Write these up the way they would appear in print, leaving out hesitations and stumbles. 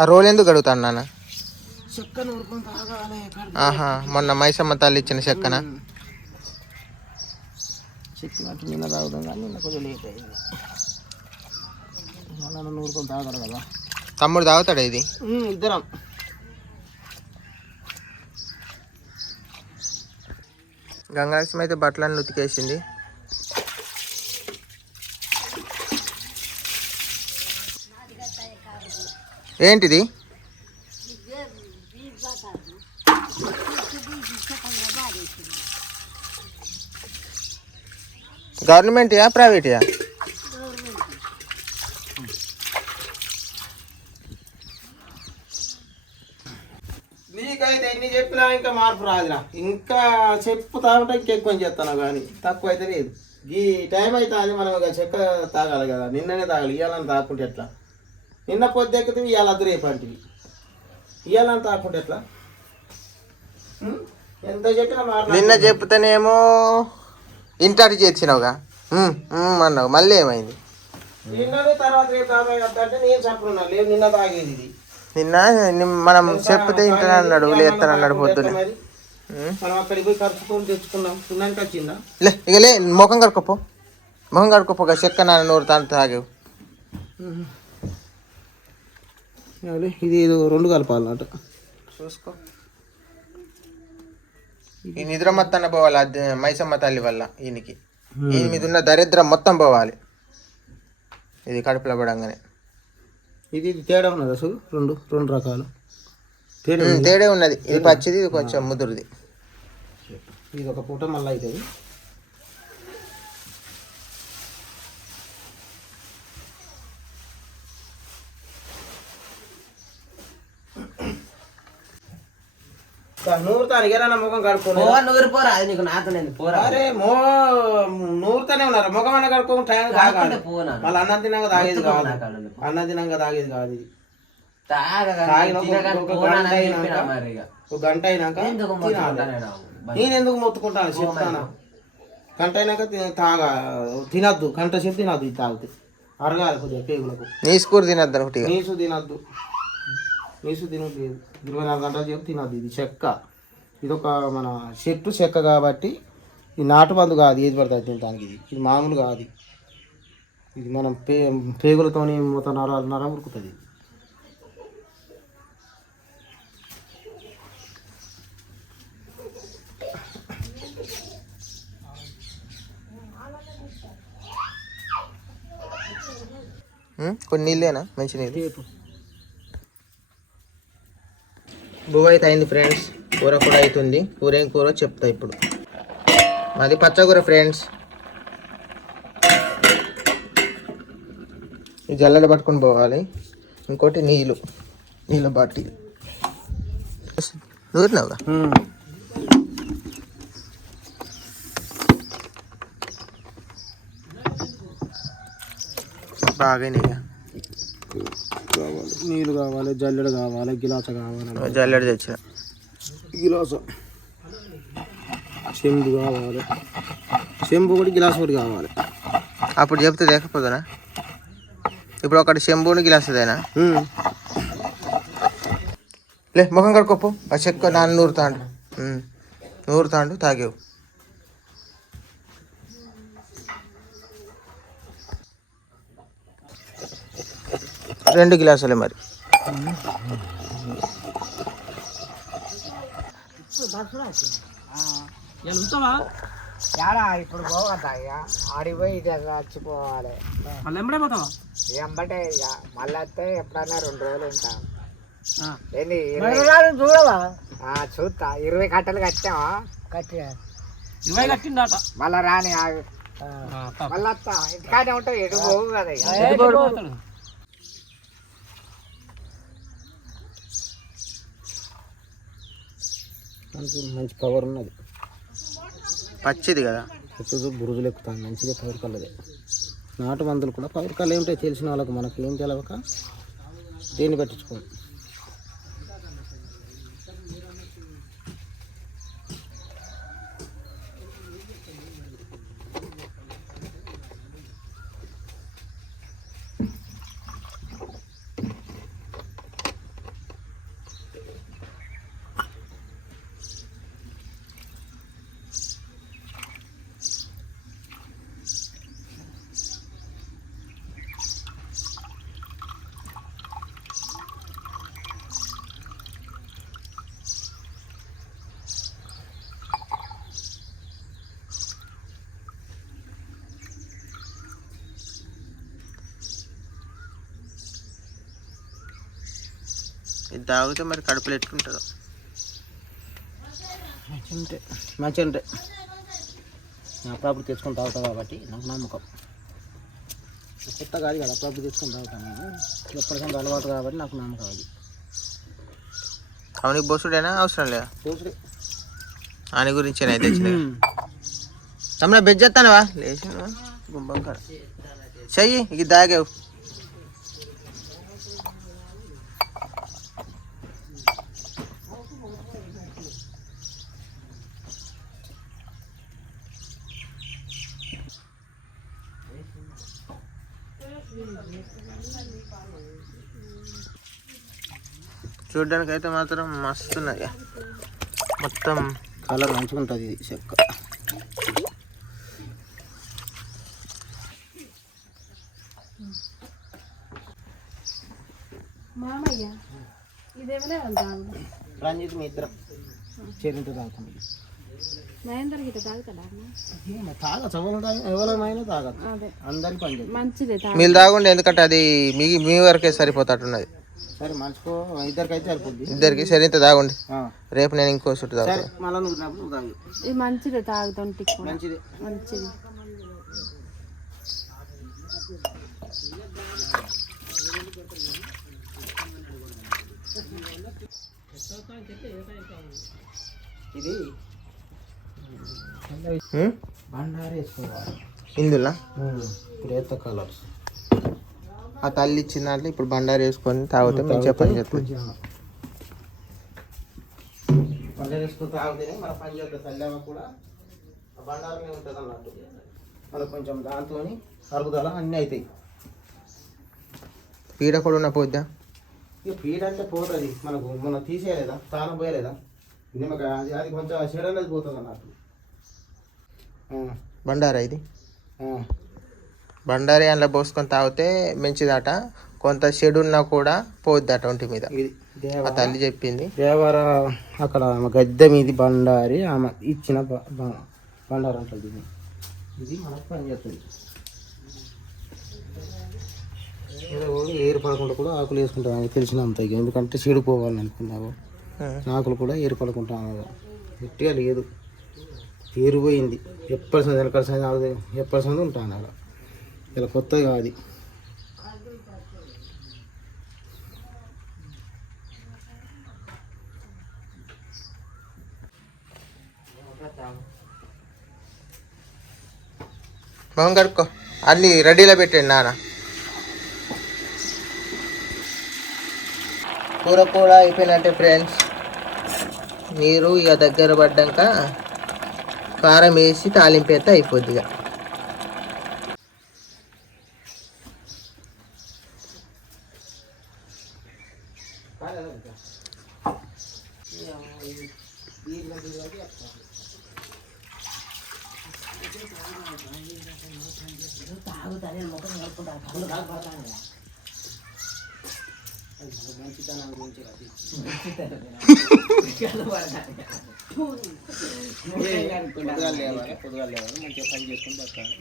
ఆ రోలు ఎందుకు అడుగుతాను నాన్న? చెక్క నూరుకొని తాగాలి. ఆహా, మొన్న మైసమ్మ తల్లి ఇచ్చిన చెక్కన చెప్పినట్టు నిన్న తాగుతాం కానీ నిన్న కొంచెం లేట్ అయింది. నన్ను నూరుకొని తాగాలి కదా. తమ్ముడు తాగుతాడా ఇది? ఇద్దరం. గంగాలక్ష్మి అయితే బట్టలన్నీ ఉతికేసింది. ఏంటిది? గవర్నమెంట్యా ప్రైవేట్యా? నీకైతే ఎన్ని చెప్పినా ఇంకా మార్పు రాదురా. ఇంకా చెప్పుతా ఉంటే ఇంకెక్కువ చేస్తాను కానీ తక్కువ అయితే లేదు. ఈ టైం అయితే అది మనం ఇక చెక్క తాగాలి కదా. నిన్ననే తాగాలి, ఇవ్వాలని తాకుంటే ఎట్లా? నిన్న పొద్దెక్కుతుంది, ఇవాళ అద్దరు రేపంటివి. ఇవ్వాలని తాకుంటే ఎట్లా? ఎంత చెప్పినా మార్పు. నిన్న చెప్తేనేమో ఇంటర్ చేసినావుగా అన్నావు, మళ్ళీ ఏమైంది? నిన్ననే తర్వాత రేపు తాగాలి అంటే నేను చెప్పనున్నా. లేదు నిన్న తాగేది ఇది. నిన్న మనం చెప్తే ఇంటర్ అన్నాడు, లేస్తాను అన్నాడు పొద్దున్న. మనం అక్కడికి పోయి ఖర్చుకొని తెచ్చుకున్నాం. తిన్నాక వచ్చిందా? లే ఇక లే, ముఖం కడుక్కోపో, ముఖం కడుక్కోపో. చెక్క నాన్న నూరు తాను తాగేవు. ఇది ఏదో రెండు కలపాలన్నమాట. చూసుకో. ఈ నిద్ర మొత్తాన్ని పోవాలి అది మైసమ్మ తల్లి వల్ల. ఈయనకి ఈయన మీద ఉన్న దరిద్రం మొత్తం పోవాలి. ఇది కడుపులో పడంగానే. ఇది తేడా ఉన్నది అసలు. రెండు రకాలు తేడే ఉన్నది. ఇది పచ్చిది, ఇది కొంచెం ముదురుది. ఇది ఒక పూట మళ్ళీ అవుతుంది. నూరుతాను ఎరా ముఖం కడుక్కోరా. అది నీకు నాతనే పోరా. అరే నూరుతానే ఉన్నారు. ముఖం అన్న కడుక్కోని టైం తాగాలి. మళ్ళీ అన్నం తిన్నాక తాగేది కాదు. అన్నం తిన్నాక తాగేది కాదు. ఇది ఒక గంట అయినాక నేను ఎందుకు మొత్తుకుంటాను చెప్తాను. గంట అయినాక తినద్దు. గంట సేపు తినద్దు. ఇది తాగితే అరగాలి కొద్దిగా పేగులకు. నీసు తినద్దు. నీసు తినద్దు. నీసు తినద్దు. 24 గంటల సేపు తినద్దు. ఇది చెక్క. ఇది ఒక మన చెట్టు చెక్క కాబట్టి ఇది నాటు మందు కాదు. ఏది పడుతుంది తినడానికి. ఇది మామూలు కాదు. ఇది మనం పేగులతోని మొత్తం నర ఉరుకుతుంది. కొన్ని నీళ్ళేనా? మంచి నీళ్ళు. బువ్వ అయితే అయింది ఫ్రెండ్స్. కూర కూడా అవుతుంది. కూర ఏం కూర చెప్తా ఇప్పుడు. మాది పచ్చకూర ఫ్రెండ్స్. ఈ జల్లెడ పట్టుకొని పోవాలి. ఇంకోటి నీళ్ళ బాటిల్ నూరినావుగా. బాగా కావాలి. నీళ్ళు కావాలి, జల్లెడ కావాలి, గిలాస కావాలి. జల్లెడ తెచ్చిన గిలాస, చెంబు కావాలి. చెంబు ఒకటి, గిలాస్ ఒకటి కావాలి. అప్పుడు చెప్తే లేకపోతేనా? ఇప్పుడు ఒకటి చెంబుని గిలాసదేనా? లే ముఖం కడుకోపో. ఆ చెక్క నాన్న నూరుతాండు తాగేవు. రెండు గిలాసులే మరి. ఇప్పుడు పోవద్దా ఇక ఆడిపోయి ఇక చచ్చిపోవాలి. ఎంబటే ఇక మళ్ళీ వస్తే ఎప్పుడన్నా 2 రోజులు ఉంటాం. ఏంది చూడవా? చూస్తా. 20 కట్టలు కట్టావా? మళ్ళా రాని మళ్ళీ వస్తా. ఇంటికానే ఉంటావు. ఎటు పోవు కదా ఇక. మంచి పవర్ ఉన్నది. పచ్చిది కదా, బురుజులు ఎక్కుతాను. మంచిగా పవర్ కలదే. నాటు మందులు కూడా పవర్ కళ్ళు ఏమిటో తెలిసిన వాళ్ళకు మనకి ఏం తెలవక దేన్ని పట్టించుకోండి. ఇది తాగితే మరి కడుపులో ఎట్లుంటుందో. మంచిగా ఉంటాయి. అప్పుడప్పుడు తెచ్చుకొని తాగుతా కాబట్టి నాకు నమ్మకం. కొత్త కాదు కదా, అప్పుడప్పుడు తెచ్చుకొని తాగుతాను నేను. ఎప్పటికైనా అలవాటు కాబట్టి నాకు నమ్మకం అది. అవునికి బొసుడైనా అవసరం లేదా? చూసుడే అని గురించి అయితే తెచ్చింది. తమ్ముడు బెజ్ చేస్తానవా? లేచి గుంబంకర చెయ్యి ఇది దాగావు. చూడ్డానికి అయితే మాత్రం మస్తున్నాయి. మొత్తం కలర్ మంచిగా ఉంటుంది ఇది చెక్క. రంజిత్ మీ ఇద్దరం చేరింతో తాగుతాం. ఎవరైనా తాగదు, అందరికి పని. మీరు తాగుండి, ఎందుకంటే అది మీ వరకే సరిపోతాట్టున్నది. సరే మంచుకో, ఇద్దరికైతే సరిపోద్ది. ఇద్దరికి సరే ఇంత తాగుండి. రేపు నేను ఇంకో చుట్టూ తాగుతాను. మళ్ళీ నువ్వు తాగు. ఇది మంచిది తాగుతుంటే మంచిది మంచిది. ఇది బండారు వేసుకోవాలి ఇందులో. లేత కలర్స్ ఆ తల్లి ఇచ్చిన దాంట్లో ఇప్పుడు బండారు వేసుకొని తాగితే మంచిగా పని చేస్తుంది. బండారు వేసుకొని తాగితేనే మన పని చేస్తుంది. తల్లి కూడా బండారమే ఉంటుంది అన్నట్టు. మనకు కొంచెం దాంతో అరుగుదల అన్నీ అవుతాయి. పీడ కూడా ఉన్న పోద్దా? ఇక పీడ అంటే పోతుంది. మనకు మనం తీసేయలేదా, స్థానం పోయలేదా, నిమ్మకాయ అది కొంచెం చెడు అనేది పోతుంది అన్నట్టు. బండారా ఇది? బండారి అందులో పోసుకొని తాగితే మంచిదట. కొంత చెడు ఉన్నా కూడా పోద్దట ఒంటి మీద. ఆ తల్లి చెప్పింది. దేవర అక్కడ గద్దె మీది బండారి ఆమె ఇచ్చిన బండారు అంటుంది. ఇది మనకు పని చేస్తుంది. ఏర్పడకుండా కూడా ఆకులు వేసుకుంటాం, తెలిసినంత. ఎందుకంటే చెడిపోవాలని అనుకున్నావు. ఆకులు కూడా ఏర్పడుకుంటాము. గట్టిగా లేదు, ఏరిపోయింది. ఎప్పటి సంది ఉంటాను అలా. ఇలా కొత్తగా కాదు. మొహం కడుక్కో. అన్నీ రెడీలో పెట్టండి నాన్న. కూర కూడా అయిపోయినట్టే ఫ్రెండ్స్. మీరు ఇక దగ్గర పడ్డాక కారం వేసి తాలింపు అయితే అయిపోద్ది. ఇక పొద్దుగా లేవాలి, మంచిగా పని చేసుకొని బతకాలి.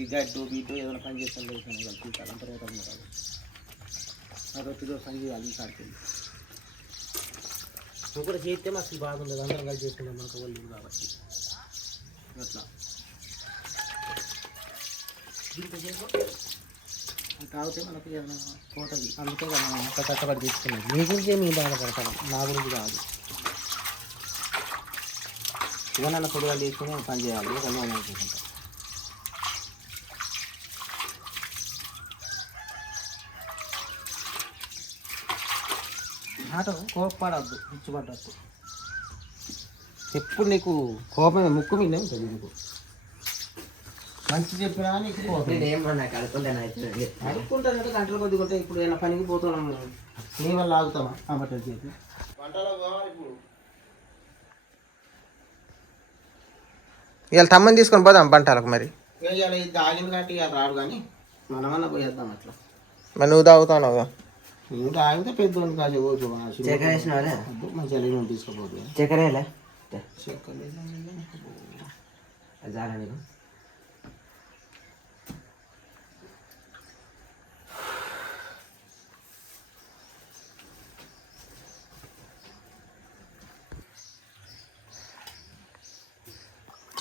ఈ గడ్డు బీడ్డు ఏదైనా పని చేసుకొని కలిపి అంత రేట్ రాదు. ప్రతిరోజు పని చేయాలి. ఈ కాడికి నువ్వు కూడా చేస్తే అసలు బాగుండదు. అందరం కలిసి చేసుకుంటాం మనకు వాళ్ళు కాబట్టి. అట్లా తాగితే మనకు ఏమైనా పోతుంది. అందుకే మనం అంత కష్టపడి తీసుకున్నాం. మీ గురించే మేము బాధపడతాం, నా గురించి కాదు. ఏమన్నా పొద్దుగా తీసుకుని పని చేయాలి. అనుకుంటాం. మాట కోపపడద్దు, పిచ్చిపడ్డద్దు. ఎప్పుడు నీకు కోపం ముక్కు మీద ఉంటుంది. నీకు మంచి చెప్పినా నీకు అనుకుంటానంటే గంటలు కొద్దిగా ఉంటాయి. ఇప్పుడు ఏమైనా పనికి పోతున్నాము, నీ వల్ల ఆగుతామా? ఆ బట్టలు చెప్పి వంటలో పోవాలి. ఇప్పుడు ఇవాళ తమ్మని తీసుకొని పోదాం పంటలకు. మరి ఇవాళ ఇది ఆగింది కాబట్టి ఇవాళ రాడు, కానీ మనమన్నా పోయేద్దాం అట్లా. మరి నువ్వు తాగుతావు కదా? నువ్వు ఆగితే పెద్ద కాసేపు మంచిగా నీళ్ళు తీసుకోపోతుంది. చక్కెర చక్కెర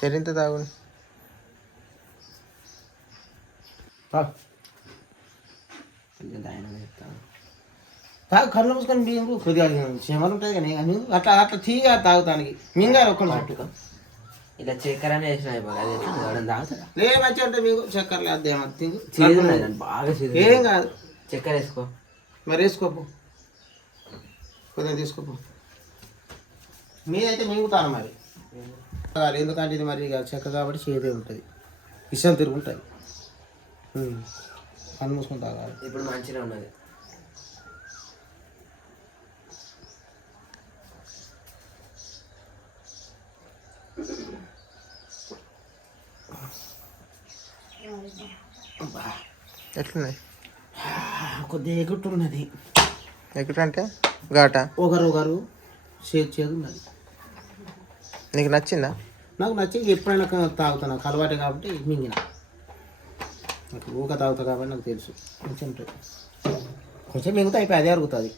చెరింత తాగు. తాగు కళ్ళు మూసుకొని బియ్యం కొద్దిగా క్షేమాలు ఉంటుంది కానీ అట్లా అట్లా తీగా తాగుతానికి మింగారు ఒక్కళ్ళు చుట్టూ ఇలా చక్కెర వేసిన అయిపోయి తాగుతారా లే మంచిగా అంటే మీకు చక్కెర లేదు బాగా ఏం కాదు. చక్కెర వేసుకో మరి వేసుకోపో కొద్దిగా తీసుకోపో. మీదైతే మింగుతాను మరి ఎందుకంటే ఇది మరి ఇక చెక్క కాబట్టి చేదే ఉంటుంది విషయం తిరుగుంటుంది. కళ్ళు మూసుకొని తాగాలి. ఇప్పుడు మంచిగా ఉన్నది. ఎట్లున్నాయి? కొద్దిగా ఎగుట్టు ఉన్నది. ఎక్కడంటే ఘాటా ఒకరు చేదు ఉన్నది. నీకు నచ్చిందా? నాకు నచ్చి ఎప్పుడైనా తాగుతాను, నాకు అలవాటే కాబట్టి మింగిన. నాకు ఊక తాగుతా కాబట్టి నాకు తెలుసు కొంచెం ఉంటుంది. కొంచెం మింగుతా అయిపోయి అదే అరుగుతుంది.